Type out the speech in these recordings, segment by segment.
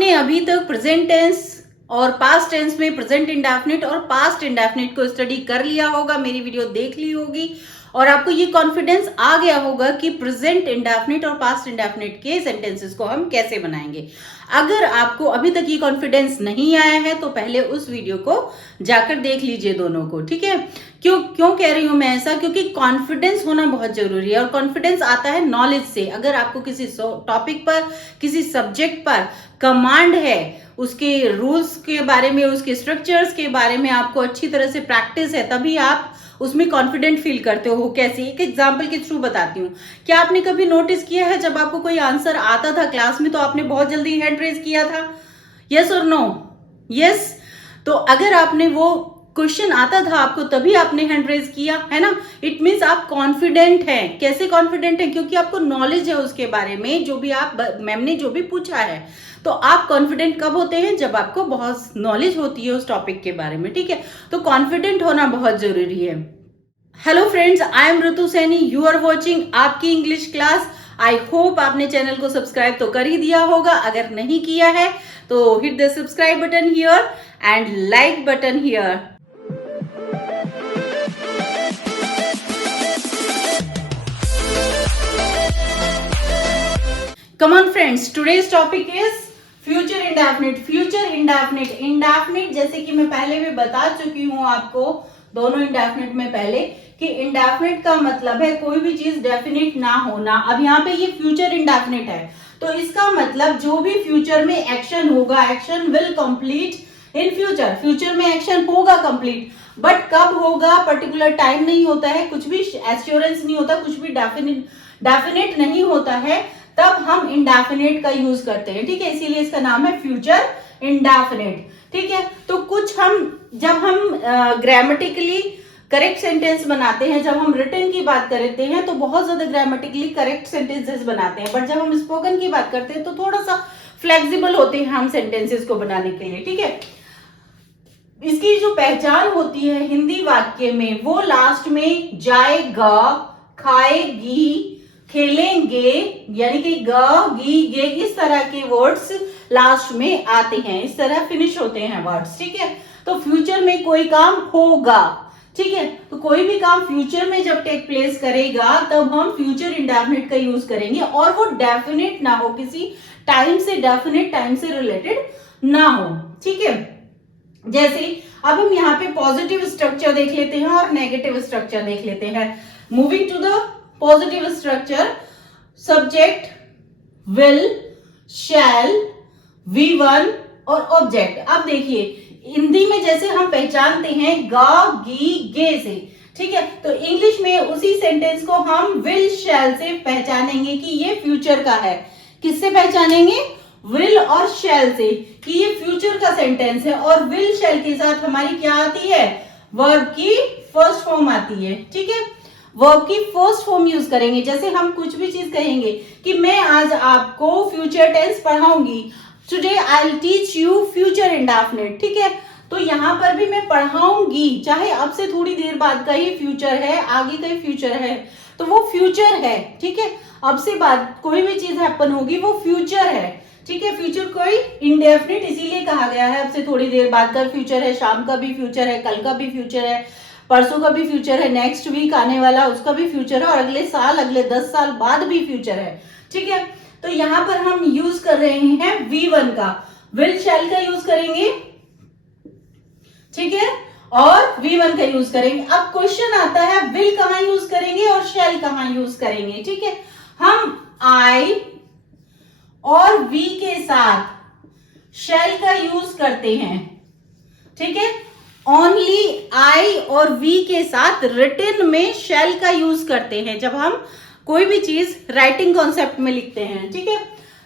आपने अभी तक प्रेजेंट टेंस और पास्ट टेंस में प्रेजेंट इंडेफिनिट और पास्ट इंडेफिनिट को स्टडी कर लिया होगा, मेरी वीडियो देख ली होगी और आपको ये कॉन्फिडेंस आ गया होगा कि प्रेजेंट इंडेफिनिट और पास्ट इंडेफिनिट के सेंटेंसेस को हम कैसे बनाएंगे। अगर आपको अभी तक ये कॉन्फिडेंस नहीं आया है तो पहले उस वीडियो को जाकर देख लीजिए दोनों को, ठीक है। क्यों कह रही हूं मैं ऐसा, क्योंकि कॉन्फिडेंस होना बहुत जरूरी है और कॉन्फिडेंस आता है नॉलेज से। अगर आपको किसी टॉपिक पर, किसी सब्जेक्ट पर कमांड है, उसके रूल्स के बारे में, उसके स्ट्रक्चर्स के बारे में आपको अच्छी तरह से प्रैक्टिस है, तभी आप उसमें कॉन्फिडेंट फील करते हो। कैसे, एक एग्जांपल के थ्रू बताती हूँ। क्या आपने कभी नोटिस किया है जब आपको कोई आंसर आता था क्लास में तो आपने बहुत जल्दी हैंड रेज किया था? यस और नो? यस। तो अगर आपने वो क्वेश्चन आता था आपको तभी आपने हैंड रेज किया है ना, इट मीन्स आप कॉन्फिडेंट हैं। कैसे कॉन्फिडेंट हैं? क्योंकि आपको नॉलेज है उसके बारे में, जो भी आप मैम ने जो भी पूछा है। तो आप कॉन्फिडेंट कब होते हैं? जब आपको बहुत नॉलेज होती है उस टॉपिक के बारे में, ठीक है। तो कॉन्फिडेंट होना बहुत जरूरी है। Hello friends, I am Ritu Saini, you are watching आपकी इंग्लिश क्लास। आई होप आपने चैनल को सब्सक्राइब तो कर ही दिया होगा। अगर नहीं किया है तो hit the subscribe button here and like button here. Come on friends, today's topic is future indefinite. Future indefinite, indefinite जैसे कि मैं पहले भी बता चुकी हूँ आपको दोनों indefinite में पहले कि indefinite का मतलब है कोई भी चीज डेफिनेट ना होना। अब यहाँ पे ये future indefinite है तो इसका मतलब जो भी फ्यूचर में एक्शन होगा, action will complete in future. Future में एक्शन होगा कंप्लीट, बट कब होगा पर्टिकुलर टाइम नहीं होता है, कुछ भी एश्योरेंस नहीं होता, कुछ भी डेफिनेट नहीं होता है, तब हम इंडेफिनेट का यूज करते हैं, ठीक है। इसीलिए इसका नाम है फ्यूचर इंडेफिनेट, ठीक है। तो कुछ जब हम ग्रामेटिकली करेक्ट सेंटेंस बनाते हैं, जब हम रिटन की बात करते हैं तो बहुत ज्यादा ग्रामेटिकली करेक्ट सेंटेंसेस बनाते हैं, बट जब हम स्पोकन की बात करते हैं तो थोड़ा सा फ्लेक्सिबल होते हैं हम सेंटेंसेस को बनाने के लिए, ठीक है। इसकी जो पहचान होती है हिंदी वाक्य में, वो लास्ट में जाएगा, खाएगी, खेलेंगे, यानी कि ग, गी, गे, इस तरह के वर्ड्स लास्ट में आते हैं, इस तरह फिनिश होते हैं वर्ड्स, ठीक है। तो फ्यूचर में कोई काम होगा, ठीक है। तो कोई भी काम फ्यूचर में जब टेक प्लेस करेगा तब हम फ्यूचर इंडेफिनिट का यूज करेंगे और वो डेफिनेट ना हो, किसी टाइम से, डेफिनेट टाइम से रिलेटेड ना हो, ठीक है। जैसे अब हम यहाँ पे पॉजिटिव स्ट्रक्चर देख लेते हैं और नेगेटिव स्ट्रक्चर देख लेते हैं। Moving to the positive structure, subject, will, shall, V1 और ऑब्जेक्ट। अब देखिए हिंदी में जैसे हम पहचानते हैं गा, गी, गे से, ठीक है, तो इंग्लिश में उसी सेंटेंस को हम विल, शैल से पहचानेंगे कि ये फ्यूचर का है। किससे पहचानेंगे? विल और शैल से, कि ये फ्यूचर का सेंटेंस है। और विल शैल के साथ हमारी क्या आती है? वर्ब की फर्स्ट फॉर्म आती है, ठीक है। वर्ब की फर्स्ट फॉर्म यूज करेंगे। जैसे हम कुछ भी चीज कहेंगे कि मैं आज आपको फ्यूचर टेंस पढ़ाऊंगी, today I will teach you future indefinite, ठीक है। तो यहाँ पर भी मैं पढ़ाऊंगी, चाहे अब से थोड़ी देर बाद का ही फ्यूचर है, आगे का ही फ्यूचर है, तो वो फ्यूचर है, ठीक है। अब से बाद कोई भी चीज हैपन होगी वो फ्यूचर है, ठीक है। फ्यूचर कोई इंडेफिनिट इसीलिए कहा गया है, अब से थोड़ी देर बाद का फ्यूचर है, शाम का भी फ्यूचर है, कल का भी फ्यूचर है, परसों का भी फ्यूचर है, नेक्स्ट वीक आने वाला उसका भी फ्यूचर है और अगले साल, अगले 10 साल बाद भी फ्यूचर है, ठीक है। तो यहाँ पर हम यूज कर रहे हैं V1 का, विल शैल का यूज करेंगे, ठीक है, और V1 का यूज करेंगे। अब क्वेश्चन आता है विल कहां यूज करेंगे और शैल कहां यूज करेंगे, ठीक है। हम I और V के साथ शैल का यूज करते हैं, ठीक है। ओनली I और V के साथ रिटन में शैल का यूज करते हैं जब हम कोई भी चीज राइटिंग कॉन्सेप्ट में लिखते हैं, ठीक है।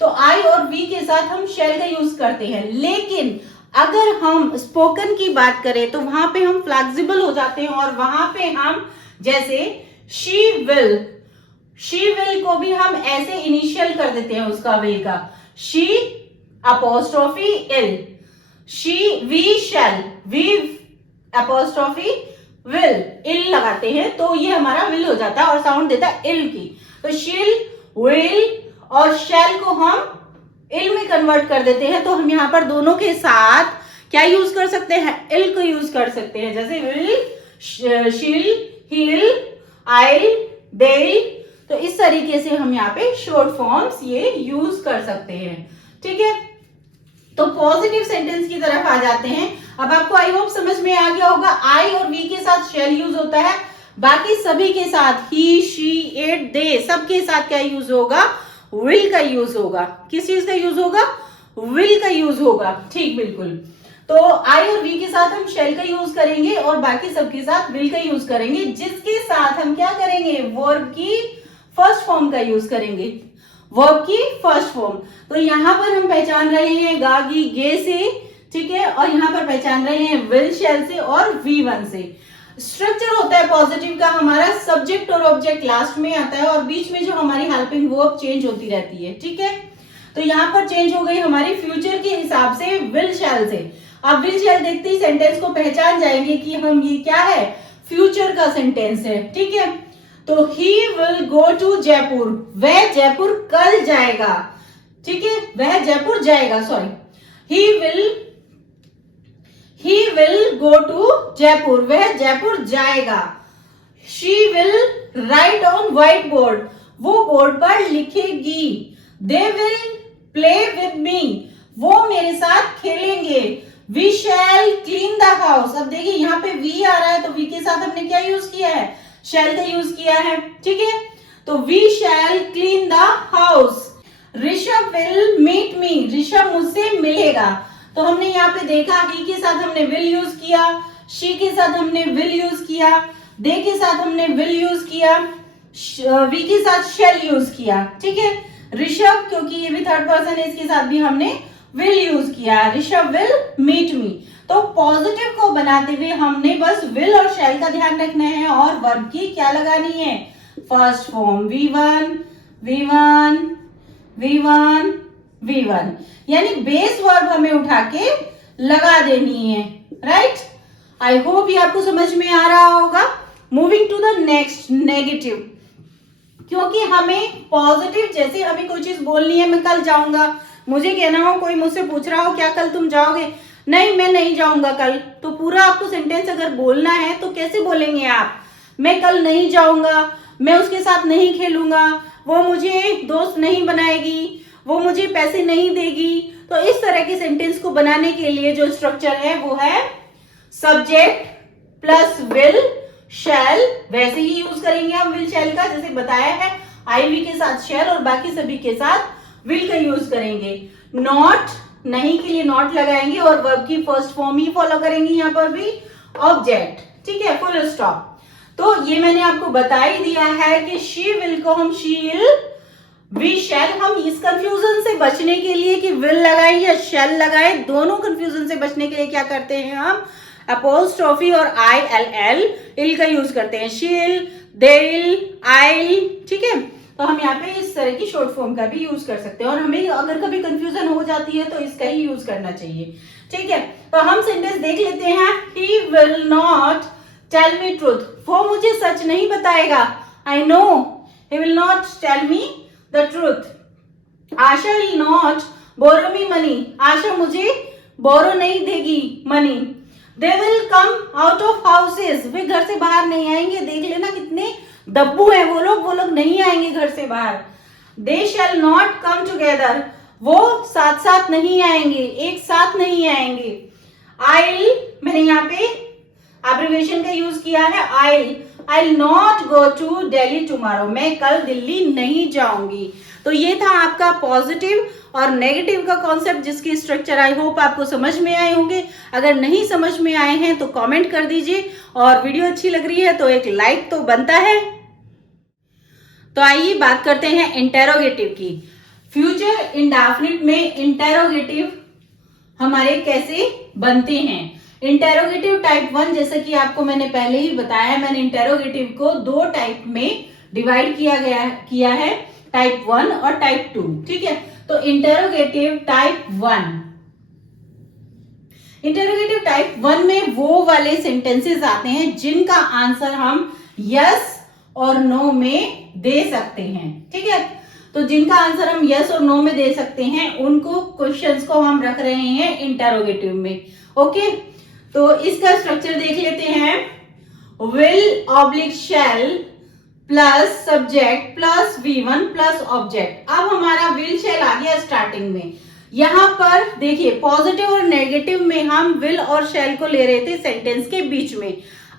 तो I और V के साथ हम शैल का यूज करते हैं। लेकिन अगर हम स्पोकन की बात करें तो वहां पे हम फ्लेक्सिबल हो जाते हैं और वहां पे हम जैसे शी विल को भी हम ऐसे इनिशियल कर देते हैं उसका, विल का, she apostrophe ll, we shall, we apostrophe will, ll लगाते हैं तो ये हमारा विल हो जाता है और साउंड देता है इल की। तो शील, विल और शैल को हम इल में कन्वर्ट कर देते हैं, तो हम यहाँ पर दोनों के साथ क्या यूज कर सकते हैं, इल को यूज कर सकते हैं। जैसे विल, शील, हील, आइल, देल, तो इस तरीके से हम यहाँ पे शॉर्ट फॉर्म्स ये यूज कर सकते हैं। ठीक है, तो पॉजिटिव सेंटेंस की तरफ आ जाते हैं। अब आपको आई होप समझ में आ गया होगा, आई और वी के साथ शेल यूज होता है, बाकी सभी के साथ ही, शी, इट, दे, सबके साथ क्या यूज होगा, विल का यूज होगा। किस चीज का यूज होगा, विल का यूज होगा। ठीक, बिल्कुल। तो आई और वी के साथ हम शेल का यूज करेंगे और बाकी सबके साथ विल का यूज करेंगे, जिसके साथ हम क्या करेंगे, वर्ब की फर्स्ट फॉर्म का यूज करेंगे, वर्ब की फर्स्ट फॉर्म। तो यहां पर हम पहचान रहे हैं गागी, गे से, ठीक है, और यहां पर पहचान रहे हैं विल, शेल से और V1 से। स्ट्रक्चर होता है पॉजिटिव का हमारा, सब्जेक्ट और ऑब्जेक्ट लास्ट में आता है और बीच में जो हमारी हेल्पिंग वर्ब चेंज होती रहती है। ठीक है, तो यहाँ पर चेंज हो गई हमारी फ्यूचर के हिसाब से विल, शेल से। अब विल, शेल देखते ही सेंटेंस को पहचान जाएंगे कि हम ये क्या है, फ्यूचर का सेंटेंस है। ठीक है, तो he will go to Jaipur, वह जयपुर कल जाएगा। ठीक है, वह जयपुर जाएगा, sorry, he will go to Jaipur, वह जयपुर जाएगा। She will write on white board, वो बोर्ड पर लिखेगी। They will play with me, वो मेरे साथ खेलेंगे। We shall clean the house, अब देखिए यहाँ पे वी आ रहा है तो वी के साथ हमने क्या यूज किया है, शैल का यूज किया है। ठीक है, तो we shall clean the house. Rishabh will meet me, Rishabh मुझसे मिलेगा। तो हमने यहाँ पे देखा, ही के साथ हमने विल यूज किया, शी के साथ हमने विल यूज किया, दे के साथ हमने विल यूज किया, वी के साथ शेल यूज किया। ठीक है, ऋषभ क्योंकि ये भी थर्ड पर्सन है, इसके साथ भी हमने विल यूज किया, ऋषभ विल मीट मी। तो पॉजिटिव को बनाते हुए हमने बस विल और शेल का ध्यान रखना है और वर्ब की क्या लगानी है, first form, V1, V1, V1, V1, यानी बेस वर्ब हमें उठा के लगा देनी है। राइट, आई होप ये आपको समझ में आ रहा होगा। Moving to the next, negative, क्योंकि हमें पॉजिटिव, जैसे हमें कोई चीज बोलनी है, मैं कल जाऊंगा, मुझे कहना हो, कोई मुझसे पूछ रहा हो क्या कल तुम जाओगे, नहीं मैं नहीं जाऊंगा कल, तो पूरा आपको सेंटेंस अगर बोलना है तो कैसे बोलेंगे आप, मैं कल नहीं जाऊंगा, मैं उसके साथ नहीं खेलूंगा, वो मुझे दोस्त नहीं बनाएगी, वो मुझे पैसे नहीं देगी। तो इस तरह के सेंटेंस को बनाने के लिए जो स्ट्रक्चर है वो है सब्जेक्ट प्लस विल, शैल, वैसे ही यूज करेंगे हम विल शैल का, जैसे बताया है, आई वी के साथ शैल और बाकी सभी के साथ विल का यूज करेंगे। नॉट, नहीं के लिए नॉट लगाएंगे और वर्ब की फर्स्ट फॉर्म ही फॉलो करेंगे, यहाँ पर भी ऑब्जेक्ट। ठीक है, फुल स्टॉप। तो ये मैंने आपको बता ही दिया है कि शी विल को हम शील, वी शैल, हम इस कंफ्यूजन से बचने के लिए कि विल लगाएं या शैल लगाएं, दोनों कंफ्यूजन से बचने के लिए क्या करते हैं हम, अपोस्ट्रोफी और ILL, इल का यूज करते हैं, शील, देल, आइल। ठीक है, तो हम यहाँ पे इस तरह की शॉर्ट फॉर्म का भी यूज कर सकते हैं और हमें अगर कभी कंफ्यूजन हो जाती है तो इसका ही यूज करना चाहिए। ठीक है, तो हम सेंटेंस देख लेते हैं। He will not tell me truth, वो मुझे सच नहीं बताएगा, I know, he will not tell me the truth. Asha will not borrow me money, Asha मुझे बोरो नहीं देगी money. They will come out of houses, वे घर से बाहर नहीं आएंगे, देख लेना कितने दब्बू है वो लोग नहीं आएंगे घर से बाहर। दे शैल नॉट कम टुगेदर, वो साथ साथ नहीं आएंगे, एक साथ नहीं आएंगे। आइल, मैंने यहाँ पे एब्रिविएशन का यूज किया है, I not go to Delhi tomorrow, मैं कल दिल्ली नहीं जाऊंगी। तो ये था आपका पॉजिटिव और नेगेटिव का कॉन्सेप्ट, जिसकी स्ट्रक्चर आई होप आपको समझ में आए होंगे। अगर नहीं समझ में आए हैं तो कमेंट कर दीजिए और वीडियो अच्छी लग रही है तो एक लाइक तो बनता है। तो आइए बात करते हैं इंटेरोगेटिव की। फ्यूचर इंडेफिनिट में इंटेरोगेटिव हमारे कैसे बनते हैं। इंटेरोगेटिव टाइप 1, जैसे कि आपको मैंने पहले ही बताया, मैंने इंटेरोगेटिव को दो टाइप में डिवाइड किया है, टाइप 1 और टाइप 2। ठीक है, तो इंटेरोगेटिव टाइप 1, इंटेरोगेटिव टाइप 1 में वो वाले सेंटेंसेस आते हैं जिनका आंसर हम यस और नो में दे सकते हैं। ठीक है, तो जिनका आंसर हम यस और नो में दे सकते हैं उनको क्वेश्चंस को हम रख रहे हैं इंटरोगेटिव में। ओके, तो इसका स्ट्रक्चर देख लेते हैं। Will oblique shall plus subject plus V1 plus object. अब हमारा विल शैल आ गया स्टार्टिंग में। यहां पर देखिए पॉजिटिव और नेगेटिव में हम विल और शैल को ले रहे थे सेंटेंस के बीच में।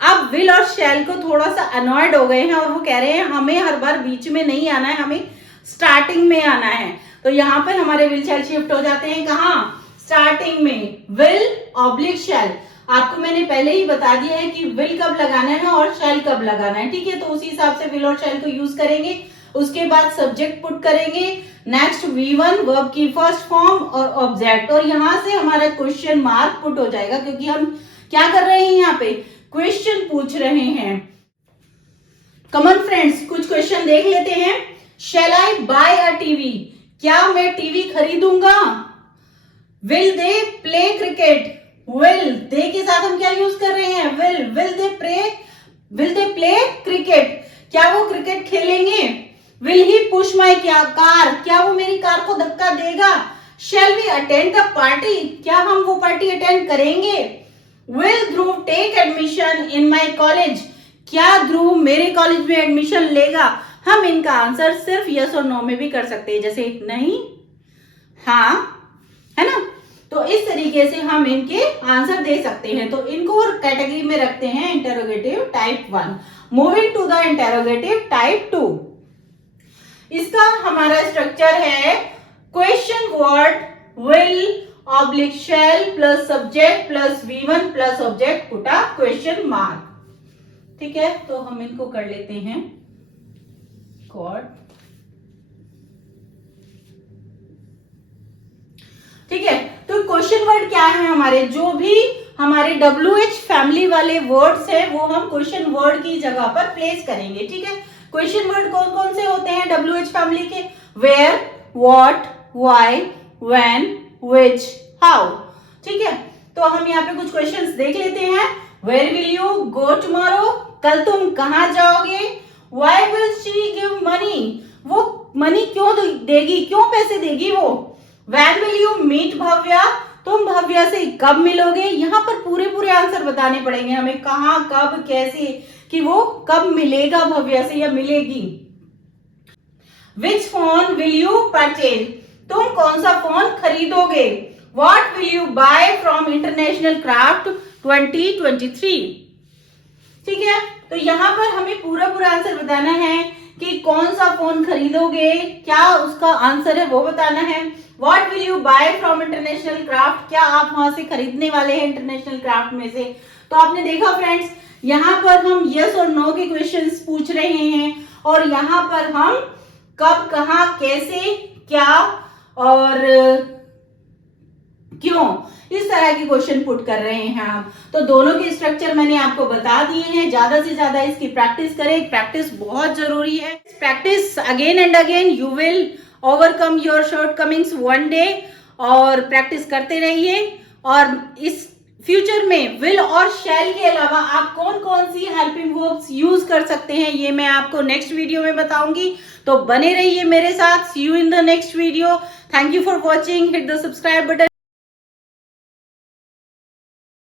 अब विल और शैल को थोड़ा सा अनॉयड हो गए हैं और वो कह रहे हैं हमें हर बार बीच में नहीं आना है, हमें स्टार्टिंग में आना है। तो यहाँ पर हमारे विल शैल शिफ्ट हो जाते हैं कहाँ, स्टार्टिंग में। विल ऑब्लिक शैल, आपको मैंने पहले ही बता दिया है कि विल कब लगाना है और शैल कब लगाना है, ठीक है। तो उसी हिसाब से विल और शैल को यूज करेंगे। उसके बाद सब्जेक्ट पुट करेंगे, नेक्स्ट V1 वर्ब की फर्स्ट फॉर्म और ऑब्जेक्ट, और यहां से हमारा क्वेश्चन मार्क पुट हो जाएगा क्योंकि हम क्या कर रहे हैं, यहाँ पे क्वेश्चन पूछ रहे हैं। कमन फ्रेंड्स, कुछ क्वेश्चन देख लेते हैं। शैल आई बाय अ टीवी, क्या मैं टीवी खरीदूंगा। Will they play cricket, will they के साथ हम क्या यूज कर रहे हैं, विल दे प्ले क्रिकेट, क्या वो क्रिकेट खेलेंगे। Will he push my car, क्या वो मेरी कार को धक्का देगा। Shall we attend the party, क्या हम वो पार्टी अटेंड करेंगे। Will Dhruv take admission in my college, क्या ध्रुव मेरे कॉलेज में एडमिशन लेगा। हम इनका आंसर सिर्फ यस और नो में भी कर सकते हैं, जैसे नहीं, हाँ, है ना। तो इस तरीके से हम इनके आंसर दे सकते हैं। तो इनको कैटेगरी में रखते हैं interrogative type 1। Moving to the interrogative type 2। इसका हमारा स्ट्रक्चर है question word will oblique shall plus subject plus V1 plus object put a question mark, ठीक है। तो हम इनको कर लेते हैं कॉर्ड, ठीक है। तो क्वेश्चन वर्ड क्या है, हमारे जो भी हमारे WH फैमिली वाले वर्ड्स हैं वो हम क्वेश्चन वर्ड की जगह पर प्लेस करेंगे, ठीक है। क्वेश्चन वर्ड कौन कौन से होते हैं WH फैमिली के, where, what, why, when, which, how, ठीक है। तो हम यहाँ पे कुछ क्वेश्चंस देख लेते हैं। Where will you go tomorrow, कल तुम कहाँ जाओगे। Why will she give money, वो मनी क्यों देगी, क्यों पैसे देगी वो। When will you meet Bhavya, तुम भव्या से कब मिलोगे। यहाँ पर पूरे पूरे आंसर बताने पड़ेंगे हमें, कहाँ, कब, कैसे, कि वो कब मिलेगा भव्या से या मिलेगी। Which phone will you purchase, तुम कौन सा फोन खरीदोगे। What will you buy from International Craft 2023, ठीक है। तो यहाँ पर हमें पूरा पूरा आंसर बताना है कि कौन सा फोन खरीदोगे, क्या उसका आंसर है वो बताना है। What will you buy from International Craft, क्या आप वहां से खरीदने वाले हैं इंटरनेशनल क्राफ्ट में से। तो आपने देखा फ्रेंड्स, यहाँ पर हम यस और नो के क्वेश्चंस पूछ रहे हैं और यहाँ पर हम कब, कहाँ, कैसे, क्या और क्यों, इस तरह के क्वेश्चन पुट कर रहे हैं हम। तो दोनों के स्ट्रक्चर मैंने आपको बता दिए हैं। ज्यादा से ज्यादा इसकी प्रैक्टिस करें, प्रैक्टिस बहुत जरूरी है। Practice again and again, you will overcome your shortcomings one day, और प्रैक्टिस करते रहिए। और इस फ्यूचर में विल और शैल के अलावा आप कौन कौन सी हेल्पिंग वर्ब्स यूज कर सकते हैं ये मैं आपको नेक्स्ट वीडियो में बताऊंगी। तो बने रहिए मेरे साथ। See you in the next video. Thank you for watching. Hit the subscribe button.